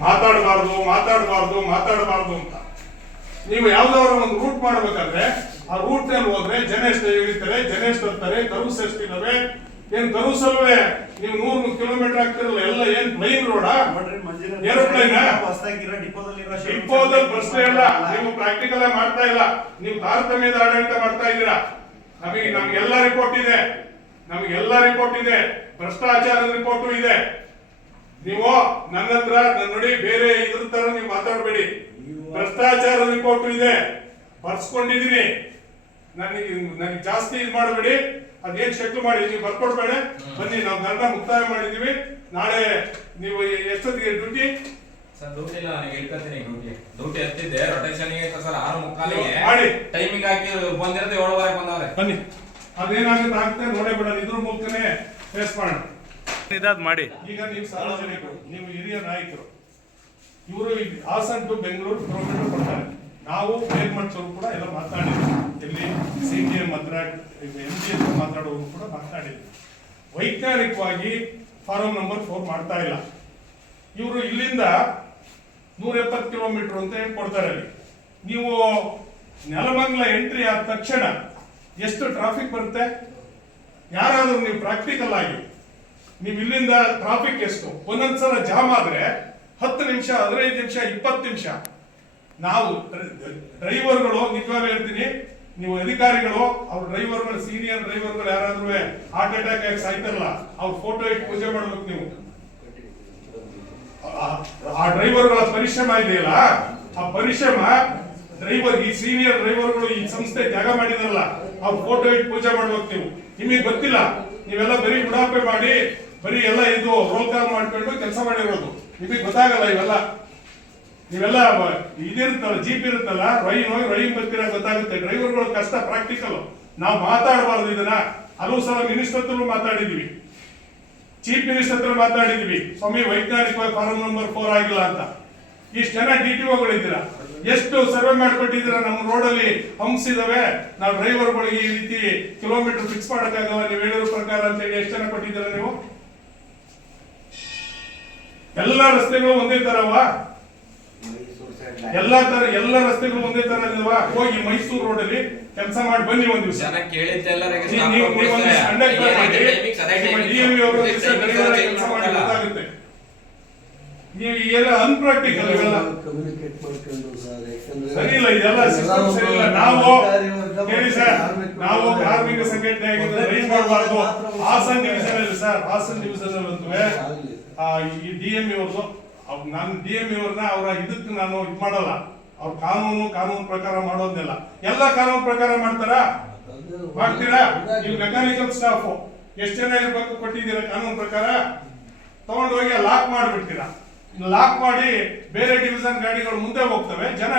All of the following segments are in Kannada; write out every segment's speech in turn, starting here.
ಮಾತಾಡಬಾರ್ದು ಮಾತಾಡಬಾರ್ದು ಮಾತಾಡಬಾರ್ದು ಅಂತ. ನೀವು ಯಾವ್ದಾದ್ರು ಒಂದು ರೂಟ್ ಮಾಡ್ಬೇಕಾದ್ರೆ ಆ ರೂಟ್ನಲ್ಲಿ ಹೋದ್ರೆ ಜನ ಎಷ್ಟು ಇಳಿತಾರೆ ಜನ ಎಷ್ಟು ಬರ್ತಾರೆ ತರುಸ್ ಎಷ್ಟಿದಾವೆ ಏನ್ ಕರುಸ್ ಅಲ್ವೇ ನೀವು ನೂರು ಕಿಲೋಮೀಟರ್ ಆಗ್ತಿರಲ್ಲ ಎಲ್ಲ ಏನ್ ಪ್ಲೈನ್ ರೋಡಾ ಏರೋಪ್ಲೈನ್ ಡಿಪೋದಲ್ಲಿ ಪ್ರಶ್ನೆ ಇಲ್ಲ. ನೀವು ಪ್ರಾಕ್ಟಿಕಲ್ ಮಾಡ್ತಾ ಇಲ್ಲ. ನೀವು ತಾರತಮ್ಯದ ಆಡಳಿತ ಮಾಡ್ತಾ ಇದ್ದೀರಾ? ನಮಗೆ ನಮ್ಗೆಲ್ಲ ರಿಪೋರ್ಟ್ ಇದೆ. ನಮ್ಗೆಲ್ಲ ರಿಪೋರ್ಟ್ ಇದೆ. ಭ್ರಷ್ಟಾಚಾರದ ರಿಪೋರ್ಟ್ ಇದೆ. ನೀವು ನನ್ನ ಹತ್ರ ನನ್ ನೋಡಿ ಬೇರೆ ಇದ್ರ ತರ ನೀವು ಮಾತಾಡಬೇಡಿ. ಭ್ರಷ್ಟಾಚಾರ ರಿಪೋರ್ಟ್ ಇದೆ. ಬರ್ಸ್ಕೊಂಡಿದೀನಿ. ನನಗೆ ನನಗೆ ಜಾಸ್ತಿ ಇದು ಮಾಡಬೇಡಿ. ಅದೇನ್ ಶೆಟ್ಲು ಮಾಡಿ ನೀವು ಬರ್ಕೊಡ್ಬೇಡ. ಬನ್ನಿ ನಾವು ಗಂಡ ಮುಕ್ತಾಯ ಮಾಡಿದೀವಿ. ನಾಳೆ ನೀವು ಎಷ್ಟೊತ್ತಿಗೆ ಡ್ಯೂಟಿ ಸರ್ ಡ್ಯೂಟಿ ಇಲ್ಲ ನನಗೆ ಇಟ್ಕೊತೀನಿ ಡ್ಯೂಟಿ ಡ್ಯೂಟಿ ಎತ್ತಿದ್ದೆ ರೊಟೇಷನ್ ಸರ್ ಆರು ಮುಕ್ಕಾಲಿಗೆ. ಮಾಡಿ. ಟೈಮಿಂಗ್ ಹಾಕಿ ಬಂದಿರೋದು ಏಳುವರೆಗೆ ಬಂದವ್ರೆ. ಬನ್ನಿ. ಅದೇನಾಗುತ್ತೆ ಆಗ್ತದೆ ನೋಡೇ ಬಿಡೋಣ. ಇದ್ರ ಮೂಲಕನೇ ಫೇಸ್ ಮಾಡೋಣ. ಇದಾದ್ ಮಾಡಿ. ಈಗ ನೀವು ಸಾರ್ವಜನಿಕರು, ನೀವು ಹಿರಿಯ ನಾಯಕರು, ಇವರು ಹಾಸನ್ ಟು ಬೆಂಗಳೂರು ಪ್ರೋಗ್ರಾಮ್ ಕೊಡ್ತಾರೆ. ನಾವು ಮೇಲ್ಮಟ್ಟವರು ಕೂಡ ಎಲ್ಲ ಮಾತಾಡಿದ್ವಿ. ಇಲ್ಲಿ ಸಿ ಟಿ ಎಂ ಹತ್ರ ಎಂ ಜಿ ಹತ್ರ ಮಾತಾಡೋರು ಕೂಡ ಮಾತಾಡಿದ್ವಿ. ವೈಜ್ಞಾನಿಕವಾಗಿ ಫಾರಂ ನಂಬರ್ ಫೋರ್ ಮಾಡ್ತಾ ಇಲ್ಲ. ಇವರು ಇಲ್ಲಿಂದ ನೂರ ಎಪ್ಪತ್ತು ಕಿಲೋಮೀಟರ್ ಅಂತ ಕೊಡ್ತಾರೆ ಅಲ್ಲಿ. ನೀವು ನೆಲಮಂಗಲ ಎಂಟ್ರಿ ಆದ ತಕ್ಷಣ ಎಷ್ಟು ಟ್ರಾಫಿಕ್ ಬರುತ್ತೆ? ಯಾರಾದರೂ ನೀವು ಪ್ರಾಕ್ಟಿಕಲ್ ಆಗಿ ನೀವು ಇಲ್ಲಿಂದ ಟ್ರಾಫಿಕ್ ಎಷ್ಟು? ಒಂದೊಂದ್ಸಲ ಜಾಮ್ ಆದ್ರೆ ಹತ್ತು ನಿಮಿಷ, ಹದಿನೈದು ನಿಮಿಷ, ಇಪ್ಪತ್ತು ನಿಮಿಷ. ನಾವು ಡ್ರೈವರ್ಗಳು ನಿಜವಾಗ ಹೇಳ್ತೀನಿ, ನೀವು ಅಧಿಕಾರಿಗಳು, ಅವ್ರ ಡ್ರೈವರ್ಗಳು ಸೀನಿಯರ್ ಡ್ರೈವರ್ಗಳು ಯಾರಾದ್ರೂ ಹಾರ್ಟ್ ಅಟ್ಯಾಕ್ ಆಗಿ ಸಾಯ್ತಾರಲ್ಲ, ಅವ್ರ ಫೋಟೋ ಇಟ್ಟು ಪೂಜೆ ಮಾಡ್ಬೇಕು ನೀವು. ಆ- ಡ್ರೈವರ್ಗಳ ಪರಿಶ್ರಮ ಇದೆಯಲ್ಲ, ಆ ಪರಿಶ್ರಮ ಡ್ರೈವರ್ ಈ ಸೀನಿಯರ್ ಡ್ರೈವರ್ಗಳು ಈ ಸಂಸ್ಥೆ ತ್ಯಾಗ ಮಾಡಿದಾರಲ್ಲ, ಅವ್ರ ಫೋಟೋ ಇಟ್ಟು ಪೂಜೆ ಮಾಡ್ಬೇಕು ನೀವು. ನಿಮಗೆ ಗೊತ್ತಿಲ್ಲ, ನೀವೆಲ್ಲ ಬರೀ ಬುಡಾಪೆ ಮಾಡಿ ಬರೀ ಎಲ್ಲ ಇದು ರೋಲ್ ಕಾಲ್ ಮಾಡ್ಕೊಂಡು ಕೆಲಸ ಮಾಡಿರೋದು. ನಿಮಗೆ ಗೊತ್ತಾಗಲ್ಲ ಇವೆಲ್ಲ. ನೀವೆಲ್ಲ ಇದಿರುತ್ತಲ್ಲ ಜೀಪ್ ಇರುತ್ತಲ್ಲ ರೈ ಹೋಗಿ ರೈ ಬರ್ತೀರ ಗೊತ್ತಾಗುತ್ತೆ. ಡ್ರೈವರ್ಗಳ ಕಷ್ಟ ಪ್ರಾಕ್ಟಿಕಲ್ ನಾವು ಮಾತಾಡಬಾರ್ದು ಇದನ್ನ. ಹಲವು ಸಲ ಮಿನಿಸ್ಟರ್ ಹತ್ರ ಮಾತಾಡಿದೀವಿ ಚೀಫ್ ಮಿನಿಸ್ಟರ್ ಹತ್ರ ಮಾತಾಡಿದೀವಿ ಸ್ವಾಮಿ ವೈಜ್ಞಾನಿಕವಾಗಿ ಫಾರಂ ನಂಬರ್ ಫೋರ್ ಆಗಿಲ್ಲ ಅಂತ. ಇಷ್ಟು ಜನ ಡಿ ಟಿ ಓಗಳಿದ್ದೀರಾ ಎಷ್ಟು ಸರ್ವೆ ಮಾಡ್ಕೊಟ್ಟಿದ್ದೀರಾ? ನಮ್ಮ ರೋಡಲ್ಲಿ ಹಂಪ್ಸ್ ಇದಾವೆ. ನಾವು ಡ್ರೈವರ್ಗಳಿಗೆ ಈ ರೀತಿ ಕಿಲೋಮೀಟರ್ ಫಿಕ್ಸ್ ಮಾಡೋಕ್ಕಾಗಲ್ಲ. ನೀವು ಹೇಳಿರೋ ಪ್ರಕಾರ ಅಂತ ಹೇಳಿ ಎಷ್ಟು ಜನ ಕೊಟ್ಟಿದ್ದೀರಾ ನೀವು? ಎಲ್ಲ ರಸ್ತೆಗಳು ಒಂದೇ ತರವಾ? ಎಲ್ಲಾ ತರ ಎಲ್ಲ ರಸ್ತೆಗಳು ಒಂದೇ ತರ ಇಲ್ವಾ ಹೋಗಿ ಮೈಸೂರು ರೋಡ್ ಅಲ್ಲಿ ಕೆಲಸ ಮಾಡಿ ಬನ್ನಿ ಒಂದ್ ದಿವಸ. ನೀವು- ಎಲ್ಲ ಅನ್ಪ್ರಾಕ್ಟಿಕಲ್ ಇವೆಲ್ಲ. ಕಮ್ಯುನಿಕೇಟ್ ಮಾಡ್ಕೊಂಡು ಸರ್ ಇಲ್ಲ ಇದೆಲ್ಲ ಸಿಸ್ಟಮ್ ಸರಿ ಇಲ್ಲ. ನಾವು ಕೇಳಿ ಸರ್ ನಾವು ಕಾರ್ಮಿಕ ಸಂಘಟನೆ ಆಗಿದ್ರೆ ರೈಸ್ ಮಾಡಬಾರ್ದು ಹಾಸನ್ ಡಿವಿಷನ್ ಅಲ್ಲಿ ಸರ್ ಹಾಸನ್ ಡಿವಿಷನ್ ಅಲ್ಲಿ ಆ, ಈ ಡಿ ಎಂ ಇವ್ರದ್ದು ನಾನು ಡಿ ಎಂ ಇವ್ರನ್ನ ಅವರ ಇದಕ್ಕೆ ನಾನು ಇದು ಮಾಡಲ್ಲ. ಅವ್ರ ಕಾನೂನು ಕಾನೂನು ಪ್ರಕಾರ ಮಾಡೋದಿಲ್ಲ ಎಲ್ಲ ಕಾನೂನು ಪ್ರಕಾರ ಮಾಡ್ತಾರಾ? ಮಾಡ್ತೀರಾ? ನೀವು ಮೆಕ್ಯಾನಿಕಲ್ ಸ್ಟಾಫ್ ಎಷ್ಟು ಜನ ಇರ್ಬೇಕು ಕೊಟ್ಟಿದ್ದೀರಾ ಕಾನೂನು ಪ್ರಕಾರ? ತಗೊಂಡೋಗಿ ಲಾಕ್ ಮಾಡಿಬಿಡ್ತೀರಾ. ಲಾಕ್ ಮಾಡಿ ಬೇರೆ ಡಿವಿಷನ್ ಗಾಡಿಗಳು ಮುಂದೆ ಹೋಗ್ತವೆ. ಜನ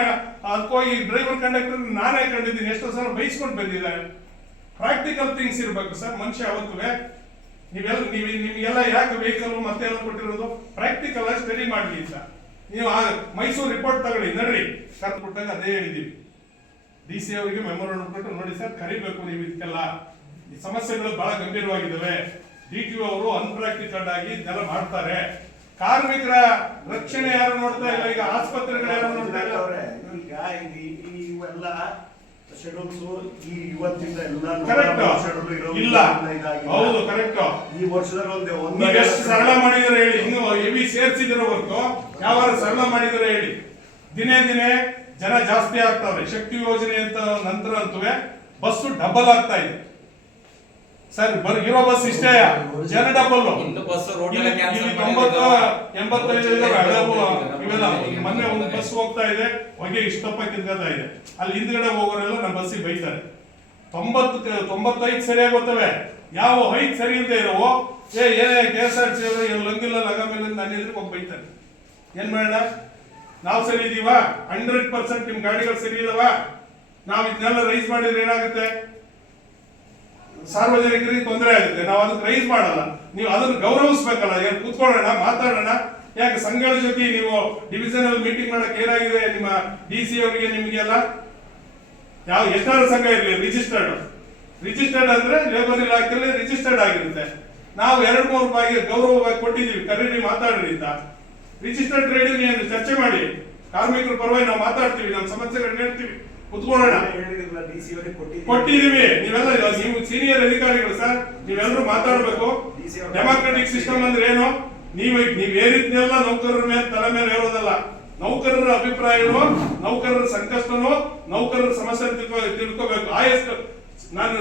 ಅದಕ್ಕೋಗಿ ಡ್ರೈವರ್ ಕಂಡಕ್ಟರ್ ನಾನೇ ಕಂಡಿದ್ದೀನಿ. ಎಷ್ಟೋ ಸಲ ಬೈಸ್ಕೊಂಡು ಬಂದಿದ್ದಾರೆ. ಪ್ರಾಕ್ಟಿಕಲ್ ಥಿಂಗ್ಸ್ ಇರ್ಬೇಕು ಸರ್. ಮನುಷ್ಯ ಯಾವತ್ತುವೆ ನೀವೆಲ್ಲ ನೀವು ನಿಮಗೆಲ್ಲ ಯಾಕೆ ವೆಹಿಕಲ್ ಮತ್ತೆ ಎಲ್ಲ ಕೊಟ್ಟಿರೋದು ಪ್ರಾಕ್ಟಿಕಲ್ ಆಗಿ ಸ್ಟಡಿ ಮಾಡಲಿ ಅಂತ ನೀವು ಆ ಮೈಸೂರು ರಿಪೋರ್ಟ್ ತಗೊಳ್ಳಿ ನಡ್ರಿ ಸರ್ ಕೊಟ್ಟಾಗ ಅದೇ ಹೇಳಿದೀವಿ ಡಿ ಸಿ ಅವರಿಗೆ ಮೆಮೊರಂಡಮ್ ಕೊಟ್ಟು ನೋಡಿ ಸರ್ ಕರಿಬೇಕು ನೀವು ಇದಕ್ಕೆಲ್ಲ ಈ ಸಮಸ್ಯೆಗಳು ಬಹಳ ಗಂಭೀರವಾಗಿದ್ದಾವೆ ಡಿ ಟಿ ಅವರು ಅನ್ಪ್ರಾಕ್ಟಿಕಲ್ ಆಗಿ ಇದನ್ನೆಲ್ಲ ಮಾಡ್ತಾರೆ ಕಾರ್ಮಿಕರ ರಕ್ಷಣೆ ಯಾರು ನೋಡ್ತಾ ಇಲ್ಲ ಈಗ ಆಸ್ಪತ್ರೆಗಳು ಯಾರು ನೋಡ್ತಾ ಇಲ್ಲ ಅವ್ರೆ, ಈಗ ಇವೆಲ್ಲ ಶೆಡ್ಯೂಲ್ಸ್ ಈ ಇವತ್ತಿಂದ ಎಲ್ಲ ಕರೆಕ್ಟ್ ಶೆಡ್ಯೂಲ್ ಇರೋ ಇಲ್ಲ. ಹೌದು ಕರೆಕ್ಟ್ ಈ ವರ್ಷದಲ್ಲಿ ಒಂದೇ ಒಂದು ಎಷ್ಟು ಸರಳ ಮಾಡಿದ್ರೆ ಹೇಳಿ. ಇನ್ನು ಹೆವಿ ಸೇರ್ಸಿದಿರೋ ಹೊರತು ಯಾವಾಗ ಸರಳ ಮಾಡಿದ್ರೆ ಹೇಳಿ. ದಿನೇ ದಿನೇ ಜನ ಜಾಸ್ತಿ ಆಗ್ತಾವೆ ಶಕ್ತಿ ಯೋಜನೆ ಅಂತ ನಂತರ ಅಂತೂ ಬಸ್ಸು ಡಬಲ್ ಆಗ್ತಾ ಇದೆ. ಸರ್ ಬರ್ ಇರೋ ಬಸ್ ಇಷ್ಟೇ? ಜನ ಡಬಲ್ ಇನ್ನು ಬಸ್ ರೋಡ್ ಎಲ್ಲ ಕ್ಯಾನ್ಸಲ್ ಇದಾವೆ ಇವೆಲ್ಲ ಮೊನ್ನೆ ಒಂದು ಬಸ್ ಹೋಗ್ತಾ ಇದೆ. ಹೊಗೆ ಇಷ್ಟಪ್ಪ ಕಿತ್ಕೊತಾ ಇದೆ. ಅಲ್ಲಿ ಹಿಂದ್ಗಡೆ ಹೋಗೋರೆಲ್ಲ ನಮ್ಮ ಬಸ್ಸಿಗೆ ಬೈತಾರೆ. ತೊಂಬತ್ತು ತೊಂಬತ್ತೈದು ಸರಿಯಾಗಿ ಗೊತ್ತವೆ? ಯಾವ ಐದು ಸರಿ ಇಲ್ಲದೆ ಇರೋ ಏ ಏನೇ ಕೆ ಎಸ್ ಆರ್ ಸಿ ಅವರು ಲಂಗಿಲ್ಲ ಲಗ ಮೇಲೆ ನಾನು ಎದುರು ಹೋಗಿ ಬೈತಾರೆ. ಏನ್ ಮಾಡೋಣ ನಾವು ಸರಿ ಇದೀವಾ? ಹಂಡ್ರೆಡ್ ಪರ್ಸೆಂಟ್ ನಿಮ್ಮ ಗಾಡಿಗಳು ಸರಿ ಇದಾವ? ನಾವು ಇದನ್ನೆಲ್ಲ ರೈಸ್ ಮಾಡಿದ್ರೆ ಏನಾಗುತ್ತೆ? ಸಾರ್ವಜನಿಕರಿಗೆ ತೊಂದರೆ ಆಗುತ್ತೆ. ನಾವು ಅದನ್ನ ರೈಸ್ ಮಾಡಲ್ಲ. ನೀವು ಅದನ್ನು ಗೌರವಿಸ್ಬೇಕಲ್ಲ. ಏನು ಕೂತ್ಕೊಳ್ಳೋಣ, ಮಾತಾಡೋಣ? ಯಾಕೆ ಸಂಘಗಳ ಜೊತೆ ನೀವು ಡಿವಿಷನ್ ಅಲ್ಲಿ ಮೀಟಿಂಗ್ ಮಾಡಕ್ ಏನಾಗಿದೆ ನಿಮ್ಮ ಡಿ ಸಿ ಅವರಿಗೆ, ನಿಮಗೆಲ್ಲ? ಯಾವ ಎಷ್ಟಾರು ಸಂಘ ಇರಲಿ ರಿಜಿಸ್ಟರ್ಡ್ ರಿಜಿಸ್ಟರ್ಡ್ ಅಂದ್ರೆ ಲೇಬರ್ ಇಲಾಖೆಯಲ್ಲಿ ರಿಜಿಸ್ಟರ್ಡ್ ಆಗಿರುತ್ತೆ. ನಾವು ಎರಡು ಮೂರು ರೂಪಾಯಿಗೆ ಗೌರವವಾಗಿ ಕೊಟ್ಟಿದ್ದೀವಿ. ಕರೀರಿ ಮಾತಾಡ್ರಿ ಅಂತ. ರಿಜಿಸ್ಟರ್ಡ್ ಟ್ರೇಡ್ ಯೂನಿಯನ್ ಚರ್ಚೆ ಮಾಡಿ. ಕಾರ್ಮಿಕರ ಪರವಾಗಿ ನಾವು ಮಾತಾಡ್ತೀವಿ. ನಮ್ಮ ಸಮಸ್ಯೆಗಳನ್ನ ಹೇಳ್ತೀವಿ. ಕುತ್ಕೊಳ್ಳೋಣ. ಕೊಟ್ಟಿದೀವಿ ನೀವೆಲ್ಲ ನೀವು ಸೀನಿಯರ್ ಅಧಿಕಾರಿಗಳು ಸರ್ ನೀವೆಲ್ಲರೂ ಮಾತಾಡಬೇಕು. ಡೆಮಾಕ್ರೆಟಿಕ್ ಸಿಸ್ಟಮ್ ಅಂದ್ರೆ ಏನು? ನೀವು ನೀವ್ ಏರಿದ್ನೆಲ್ಲ ನೌಕರರ ಮೇಲೆ ತಲೆ ಮೇಲೆ ಹೇಳೋದಲ್ಲ. ನೌಕರರ ಅಭಿಪ್ರಾಯನು ನೌಕರರ ಸಂಕಷ್ಟನು ನೌಕರರ ಸಮಸ್ಯೆ ತಿಳ್ಕೋಬೇಕು ತಿಳ್ಕೊಬೇಕು. ಆಯಸ್ ನಾನು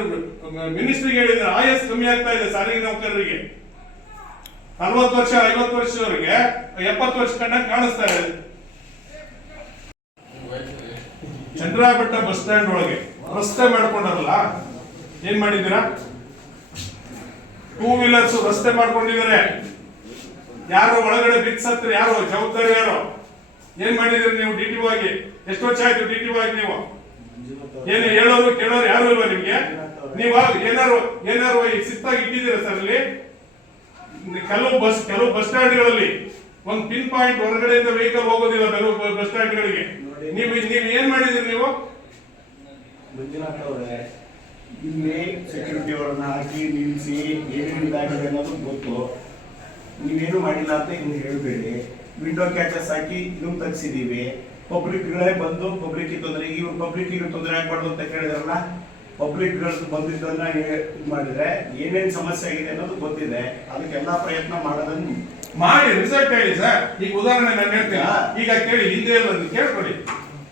ಮಿನಿಸ್ಟ್ರಿಗೆ ಹೇಳಿದ್ರೆ ಆಯಸ್ ಕಮ್ಮಿ ಆಗ್ತಾ ಇದೆ ಸಾರಿಗೆ ನೌಕರರಿಗೆ. ನಲ್ವತ್ತು ವರ್ಷ ಐವತ್ತು ವರ್ಷದವರೆಗೆ ಎಪ್ಪತ್ತು ವರ್ಷ ಕಂಡ ಕಾಣಿಸ್ತಾ ಇದೆ. ಚಂದ್ರಾಪಟ್ಟ ಬಸ್ ಸ್ಟ್ಯಾಂಡ್ ಒಳಗೆ ರಸ್ತೆ ಮಾಡ್ಕೊಂಡಾರಲ್ಲ, ಏನ್ ಮಾಡಿದ್ದೀರಾ? ಟೂ ವೀಲರ್ಸ್ ರಸ್ತೆ ಮಾಡ್ಕೊಂಡಿದ್ದಾರೆ. ಯಾರು ಒಳಗಡೆ ಬಿಕ್ಸ್ ಹತ್ರ ಯಾರು? ಜವಾಬ್ದಾರಿ ಯಾರು? ಏನ್ ಮಾಡಿದಿರಿ ನೀವು? ಡಿ ಟಿ ಆಗಿ. ಎಷ್ಟು ವರ್ಷ ಆಯ್ತು ಡಿ ಟಿ ಆಗಿ ನೀವು? ಏನು ಹೇಳೋರು ಕೇಳೋರು ಯಾರು ಇಲ್ವಾ ನಿಮ್ಗೆ? ನೀವು ಏನಾರು ಏನಾರು ಸಿತ್ತಾಗಿ ಇಟ್ಟಿದ್ದೀರಾ ಸರ್ ಅಲ್ಲಿ? ಕೆಲವು ಬಸ್ ಕೆಲವು ಬಸ್ ಸ್ಟ್ಯಾಂಡ್ಗಳಲ್ಲಿ ಒಂದು ಪಿನ್ ಪಾಯಿಂಟ್ ಹೊರಗಡೆಯಿಂದ ವೆಹಿಕಲ್ ಹೋಗೋದಿಲ್ಲ, ಕೆಲವು ಬಸ್ ಸ್ಟ್ಯಾಂಡ್ಗಳಿಗೆ. ನೀವು ನೀವು ಏನ್ ಮಾಡಿದ್ರಿ ನೀವು? ಮಂಜುನಾಥ್ ಅವರೇ ಇಲ್ಲಿ ಸೆಕ್ಯೂರಿಟಿ ಅವರನ್ನ ಹಾಕಿ ನಿಲ್ಲಿಸಿ ಏನೇನು ಇದಾಗಿದೆ ಅನ್ನೋದು ಗೊತ್ತು. ನೀವೇನು ಮಾಡಿಲ್ಲ ಅಂತ ಇನ್ನು ಹೇಳಬೇಡಿ. ವಿಂಡೋ ಕ್ಯಾಚಸ್ ಹಾಕಿ ಇದನ್ನು ತೆಗ್ಸಿದೀವಿ. ಪಬ್ಲಿಕ್ಗಳೇ ಬಂದು ಪಬ್ಲಿಕ್ ತೊಂದರೆ ಇವ್ರು ಪಬ್ಲಿಕ್ ತೊಂದರೆ ಆಗ್ಬಾರ್ದು ಅಂತ ಕೇಳಿದ್ರಲ್ಲ ಪಬ್ಲಿಕ್ ಬಂದಿದ್ದನ್ನ ಇದ್ ಮಾಡಿದ್ರೆ ಏನೇನು ಸಮಸ್ಯೆ ಆಗಿದೆ ಅನ್ನೋದು ಗೊತ್ತಿದೆ. ಅದಕ್ಕೆಲ್ಲ ಪ್ರಯತ್ನ ಮಾಡೋದನ್ನು ಮಾಡಿ ರಿಸಲ್ಟ್ ಹೇಳಿ ಸರ್. ಈಗ ಉದಾಹರಣೆ ನಾನು ಹೇಳ್ತೀನಿ. ಈಗ ಕೇಳಿ ಹಿಂದೆ ಬಂದು ಕೇಳ್ಕೊಳ್ಳಿ.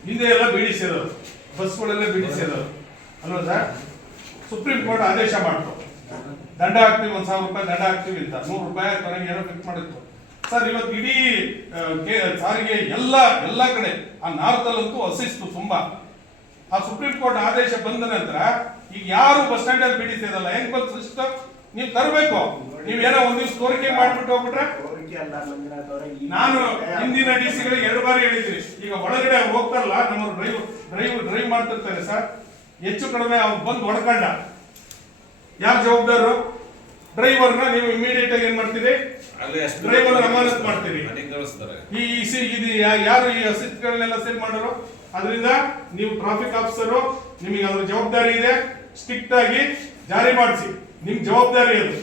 ಹಿಂದೆ ಎಲ್ಲ ಬೀಳಿಸಿರೋದು ಬಸ್ಗಳೆಲ್ಲ ಬೀಳಿಸಿರೋದು ಅಲ್ವಾ ಸುಪ್ರೀಂ ಕೋರ್ಟ್ ಆದೇಶ ಮಾಡ್ತು. ದಂಡ ಹಾಕ್ತೀವಿ, ಒಂದು ಸಾವಿರ ರೂಪಾಯಿ ದಂಡ ಹಾಕ್ತೀವಿ ಅಂತ. ನೂರು ರೂಪಾಯಿ ಕೊನೆಗೆ ಏನೋ ಫಿಕ್ಸ್ ಮಾಡಿತ್ತು ಸರ್, ಇವತ್ತು ಇಡೀ ಸಾರಿಗೆ ಎಲ್ಲ ಎಲ್ಲ ಕಡೆ, ಆ ನಾರ್ತ್ ಅಲ್ಲಂತೂ ಹಸಿಸ್ತು ತುಂಬಾ. ಆ ಸುಪ್ರೀಂ ಕೋರ್ಟ್ ಆದೇಶ ಬಂದ ನಂತರ ಈಗ ಯಾರು ಬಸ್ ಸ್ಟ್ಯಾಂಡ್ ಅಲ್ಲಿ ಬಿಡಿಸಿದಲ್ಲ ಹೆಂಗ್ ಬಂತು ಸಿಸ್ಟಮ್ ನೀವು ತರಬೇಕು. ನೀವೇನೋ ಒಂದಿವ್ಸ ದಿವ್ಸ ತೋರಿಕೆ ಮಾಡ್ಬಿಟ್ಟು ಹೋಗ್ಬಿಟ್ರೆ? ಕೋರಿಕೆ ನಾನು ಹಿಂದಿನ ಡಿ ಸಿಗಳಿಗೆ ಎರಡು ಬಾರಿ ಹೇಳಿದ್ದೀನಿ. ಈಗ ಒಳಗಡೆ ಹೋಗ್ತಾರಲ್ಲ ನಮ್ಮ ಡ್ರೈವ್ ಡ್ರೈವ್ ಡ್ರೈವ್ ಮಾಡ್ತಿರ್ತಾರೆ ಸರ್. ಹೆಚ್ಚು ಕಡಿಮೆ ಅವ್ರು ಬಂದು ಹೊಡ್ಕೊಂಡ. ಯಾರು ಜವಾಬ್ದಾರರು? ಡ್ರೈವರ್ನ ನೀವು ಇಮಿಡಿಯೇಟ್ ಆಗಿ ಏನ್ ಮಾಡ್ತೀರಿ? ಡ್ರೈವರ್ ಅಮಾನತ್ ಮಾಡ್ತೀರಿ. ಈ ಈ ಸಿ ಇದು ಯಾ- ಯಾರು ಈ ಅಸಿಸ್ಟ್ಗಳನ್ನೆಲ್ಲ ಸೇಲ್ ಮಾಡೋರು? ಅದರಿಂದ ನೀವು ಟ್ರಾಫಿಕ್ ಆಫೀಸರು ನಿಮಗೆ ಅದ್ರ ಜವಾಬ್ದಾರಿ ಇದೆ. ಸ್ಟ್ರಿಕ್ಟ್ ಆಗಿ ಜಾರಿ ಮಾಡಿಸಿ. ನಿಮ್ ಜವಾಬ್ದಾರಿ ಅದು